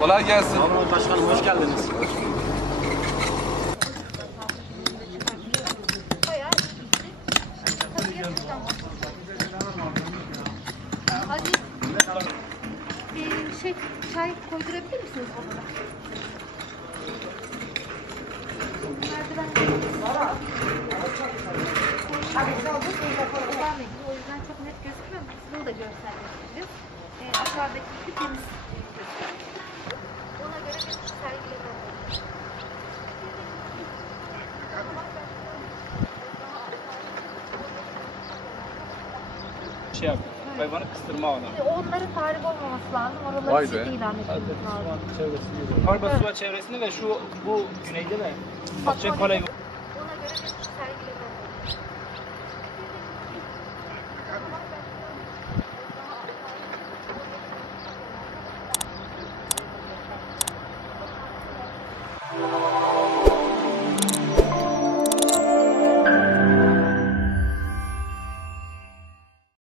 Kolay gelsin. Tamam başkanım, hoş geldiniz. Hadi. Çay koydurabilir misiniz onlara? Merdiven. O yüzden çok net gözükmüyor. Biz bunu da görselleştireceğiz. Aşağıdaki ipi temiz gözüküyor. Ona göre bir sergileyelim. Şey yap, hayvanı kıstırma alanı. Onların tahrip olmaması lazım. Vay Oraları be. siz ilan etmeniz lazım. Arba çevresini ve bu güneyde de Bahçe Kale Ona göre bir sergileyelim.